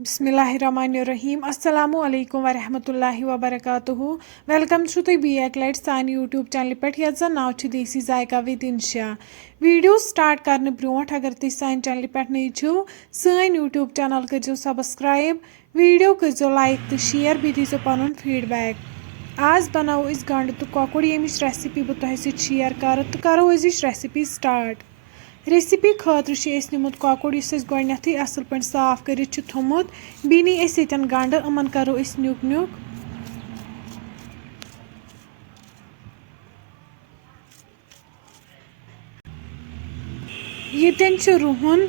बिस्मिल्लाहिर्रहमानिर्रहीम अस्सलामु अलैकुम वरहमतुल्लाहि वबरकातुहु वेलकम छु तुम बैक लाइट सान यूट्यूब चैनल पे यथ जन नाव देसी जायका विद इंशा वीडियो स्टार्ट करने ब्रोट अगर तुम सान चैनल पे नई छो सान यूट्यूब चैनल करो सब्सक्राइब वीडियो करो लाइक तो शेयर भी दीजो पन फीडबैक आज बनाओ इस गंड तो कॉकड़ यमिच रेसिपी बह तुह शेयर कर तो करो अजिच रेसिपी स्टार्ट रेसिपी खतर निमुत कॉकड़ गोडनेथी असल पे साफ कर थोमुत बी नी यन गंड अमन करो न्युक न्युक यन रुहन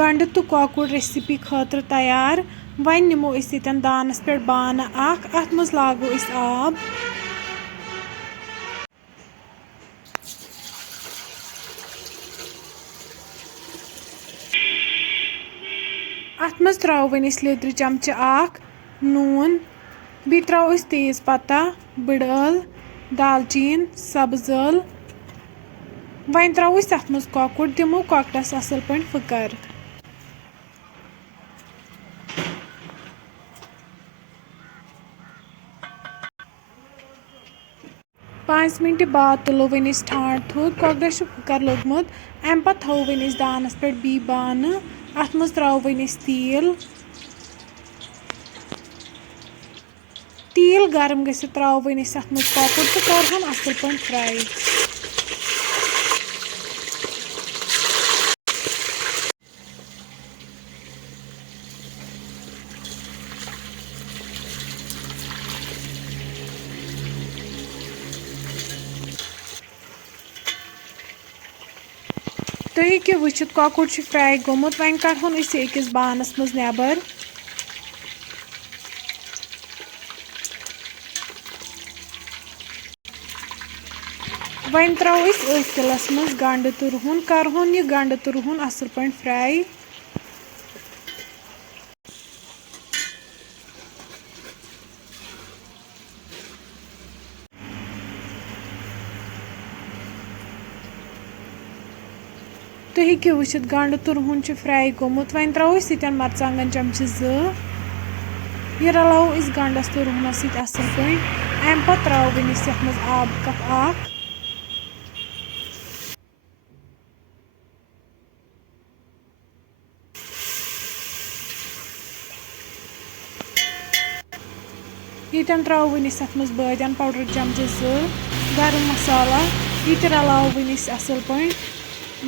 गंड तो कॉकड़ रेसिपी खतर तैयार वन निमो यन दानस पे बान अत मज लागो आब अत मज त्रो वन लिद्र चमच नून बी त्रो तेज पत्ता बड़ ٲl दालचीन सब्ज ٲl वन त्रो अत मज कॉकड़ दिमो कॉकड़स असल पे फुकर 5 मिनट बाद तुलो वन ठाट थोद कॉकड़स फुकर लोगमुत अम पे थो वन दानस पे बी बान अत मज त्रो वन तील गर्म गसित त्रो वन अत मज कॉकड़ तो करहन असल पे फ्राई तुम हेकिव वुचित कॉकड़ फ्राई गोमुत वन कड़होन अकिस बानस मज नेबर वन त्रो तिलस मज गंड तो रुहन करहोन यह गंड तो रुहन असल पे फ्राई तुम हेकिव वुचित गंड तो रुहन फ्राई गोमुत वन त्रो यन मरचांगन चमच 2 यह रलो गंडस तो रुहनस असल पे अम पे त्रो वन यथ मज आब कप यन त्रो वन अत मज बादियान पाउडर चमच 2 गरम मसाला यह रलो वन असल पे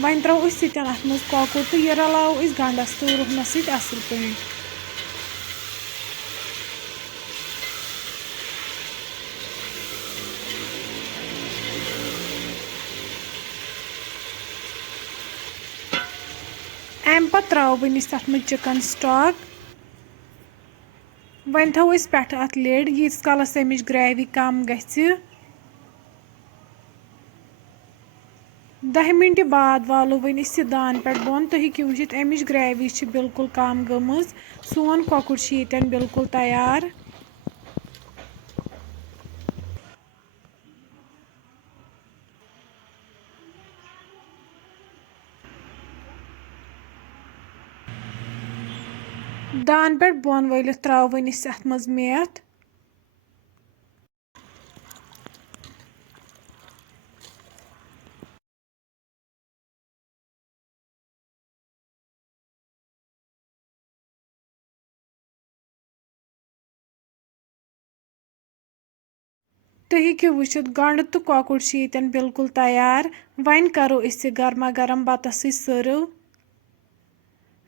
वन त्रो अत मज कॉकड़ तो यह रलो गंडस तो रुहनस असल पे अम पे त्रो वन अत मज चिकन स्टॉक वन थो पे अत लिड यीस कालस अमिच ग्रेवी कम गि 10 मिनट बाद वालो वन यह दान पे बोन तुम हेकिव वुचित अमिच ग्रेवी बिल्कुल कम गमज सोन कॉकड़ यन बिल्कुल तैयार दान पे बोन वलित त्रो वन अत मज मेथ तुम हेकिव वुचित गंड तो कॉकड़ यन बिल्कुल तैयार वन करो गर्मा गर्म बतस सर्व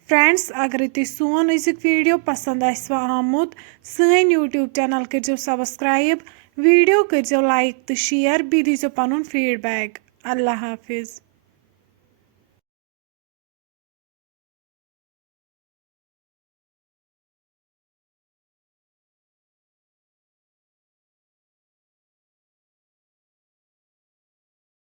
फ्रेंड्स अगर तुम सोन वीडियो पसंद आमुत सान यूट्यूब चैनल करो सब्सक्राइब वीडियो करो लाइक तो शेयर भी दीजो पन फीडबैक अल्लाह हाफिज़।